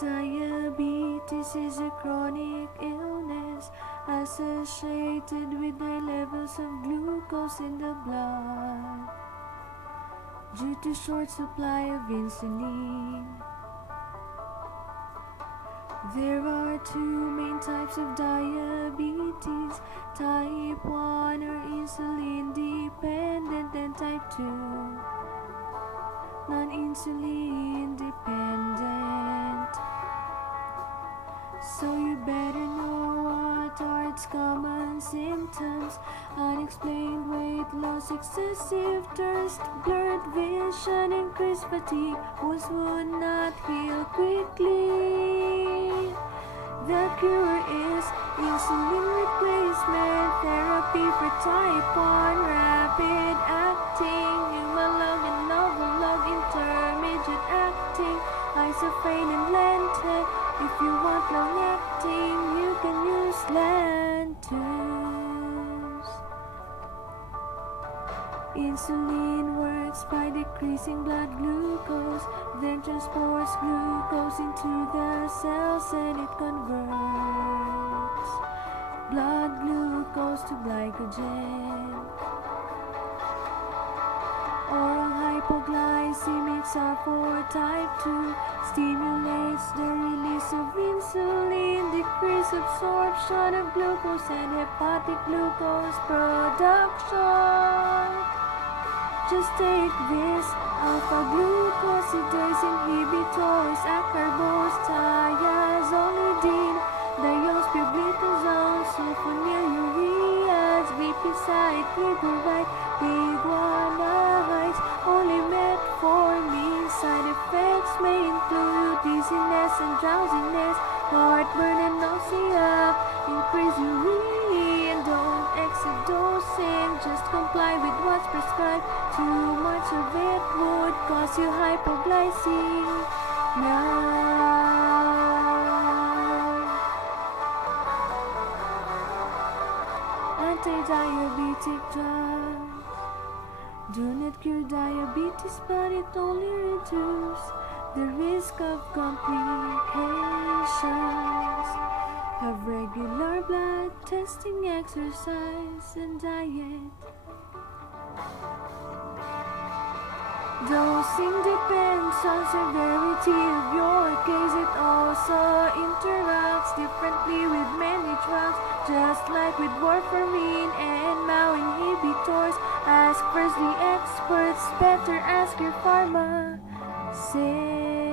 Diabetes is a chronic illness associated with high levels of glucose in the blood due to short supply of insulin. There are two main types of diabetes, type 1 or insulin dependent and type 2, non-insulin dependent. So you better know what are its common symptoms: unexplained weight loss, excessive thirst, blurred vision, increased fatigue. Wounds would not heal quickly. The cure is insulin replacement therapy for type 1, rapid acting, Humalog and Novolog, intermediate acting, Isoflurane and Lantus. If you want long acting, you can use Lantus. Insulin works by decreasing blood glucose, then transports glucose into the cells and it converts blood glucose to glycogen. Oral hypoglycemics are for type 2, stimulates the release of insulin, decrease absorption of glucose and hepatic glucose production. Just take this: alpha glucosidase inhibitors, acarbose, thiazolidine, diosphingolitazone, sulfonylureas, glipizide, glyburide, biguanides. Only metformin. Side effects may include dizziness and drowsiness, heartburn and nausea, increased urea, and don't exceed dosing. Just comply with what's prescribed. Too much of it would cause you hypoglycemia. Anti-diabetic drugs do not cure diabetes, but it only reduces the risk of complications. Have regular blood testing, exercise, and diet. Dosing depends on severity of your case. It also interacts differently with many drugs, just like with warfarin and MAO inhibitors. Ask first the experts, better ask your pharmacist.